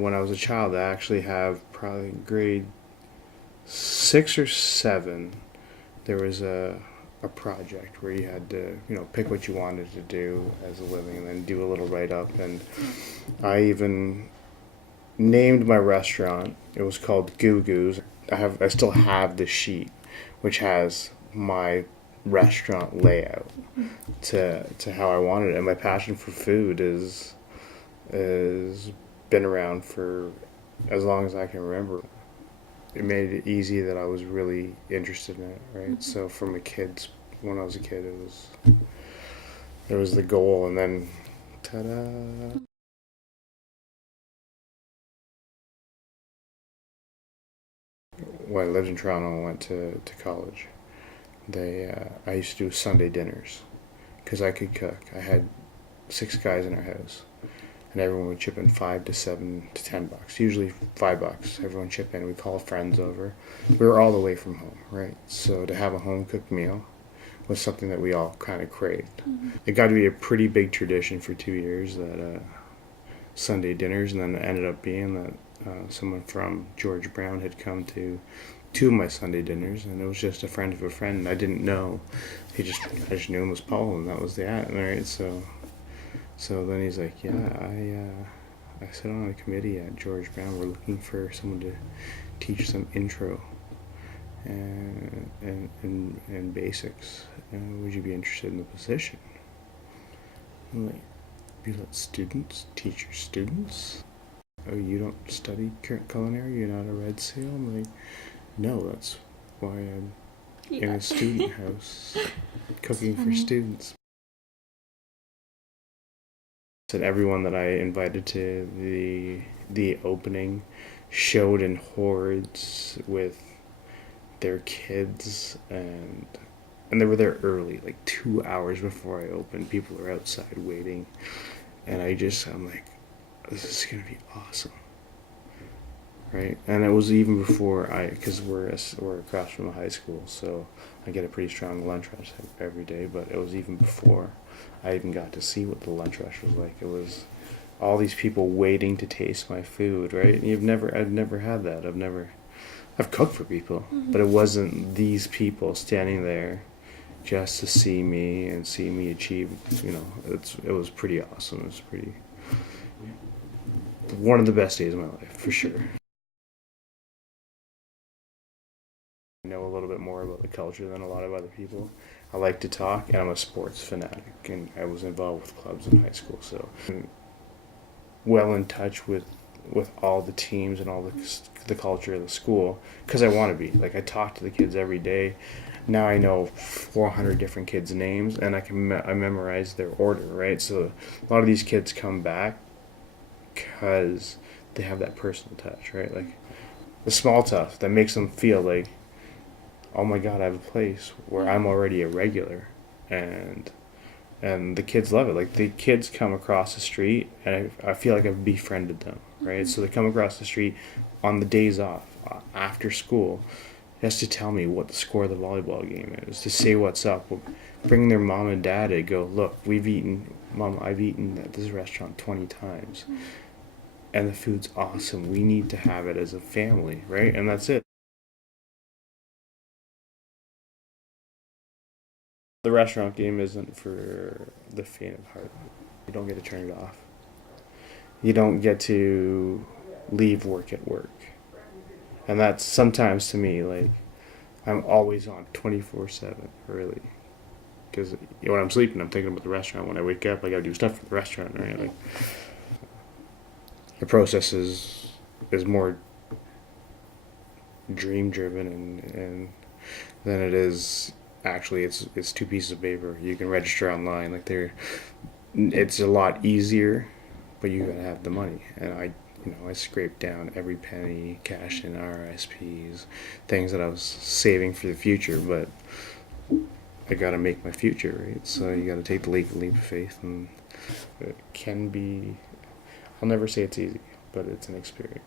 When I was a child, I actually have probably grade 6 or 7. There was a project where you had to, pick what you wanted to do as a living and then do a little write up. And I even named my restaurant. It was called Goo Goos. I still have the sheet, which has my restaurant layout to how I wanted it. And my passion for food is been around for as long as I can remember. It made it easy that I was really interested in it, right? Mm-hmm. So when I was a kid, it was the goal, and then ta-da! When I lived in Toronto and went to college, I used to do Sunday dinners because I could cook. I had 6 guys in our house, and everyone would chip in $5 to $7 to $10. Usually $5. Everyone chip in. We call friends over. We were all the way from home, right? So to have a home cooked meal was something that we all kind of craved. Mm-hmm. It got to be a pretty big tradition for 2 years, that Sunday dinners, and then it ended up being that someone from George Brown had come to 2 of my Sunday dinners, and it was just a friend of a friend. I didn't know. I just knew him as Paul, and that was that, right? So then he's like, yeah, I sit on a committee at George Brown. We're looking for someone to teach some intro and basics. Would you be interested in the position? I'm like, you let students teach your students? Oh, you don't study culinary? You're not a Red Seal? I'm like, no, that's why I'm in a student house cooking for students. And everyone that I invited to the opening showed in hordes with their kids, and they were there early, like 2 hours before I opened. People are outside waiting, and I'm like, this is gonna be awesome, right? And it was even before because we're across from a high school, so I get a pretty strong lunch rush every day. But it was even before I even got to see what the lunch rush was like. It was all these people waiting to taste my food, right? And I've never had that. I've cooked for people, mm-hmm. but it wasn't these people standing there just to see me and see me achieve. It was pretty awesome. It was one of the best days of my life, for sure. I know a little bit more about the culture than a lot of other people. I like to talk, and I'm a sports fanatic, and I was involved with clubs in high school, so I'm well in touch with all the teams and all the culture of the school, because I want to be. Like, I talk to the kids every day. Now I know 400 different kids' names, and I memorize their order, right? So a lot of these kids come back because they have that personal touch, right? Like the small stuff that makes them feel like, oh my God, I have a place where I'm already a regular, and the kids love it. Like, the kids come across the street, and I feel like I've befriended them, right? Mm-hmm. So they come across the street on the days off, after school, just to tell me what the score of the volleyball game is, to say what's up, bring their mom and dad to go, look, Mom, I've eaten at this restaurant 20 times, and the food's awesome. We need to have it as a family, right? And that's it. The restaurant game isn't for the faint of heart. You don't get to turn it off. You don't get to leave work at work. And that's sometimes, to me, like, I'm always on 24/7, really. Because when I'm sleeping, I'm thinking about the restaurant. When I wake up, I gotta do stuff for the restaurant, right? Like, the process is more dream driven and than it is actually. It's 2 pieces of paper. You can register online. Like, it's a lot easier, but you gotta have the money. And I scraped down every penny, cash in RSPs, things that I was saving for the future, but I gotta make my future, right? So you gotta take the leap of faith, and it can be, I'll never say it's easy, but it's an experience.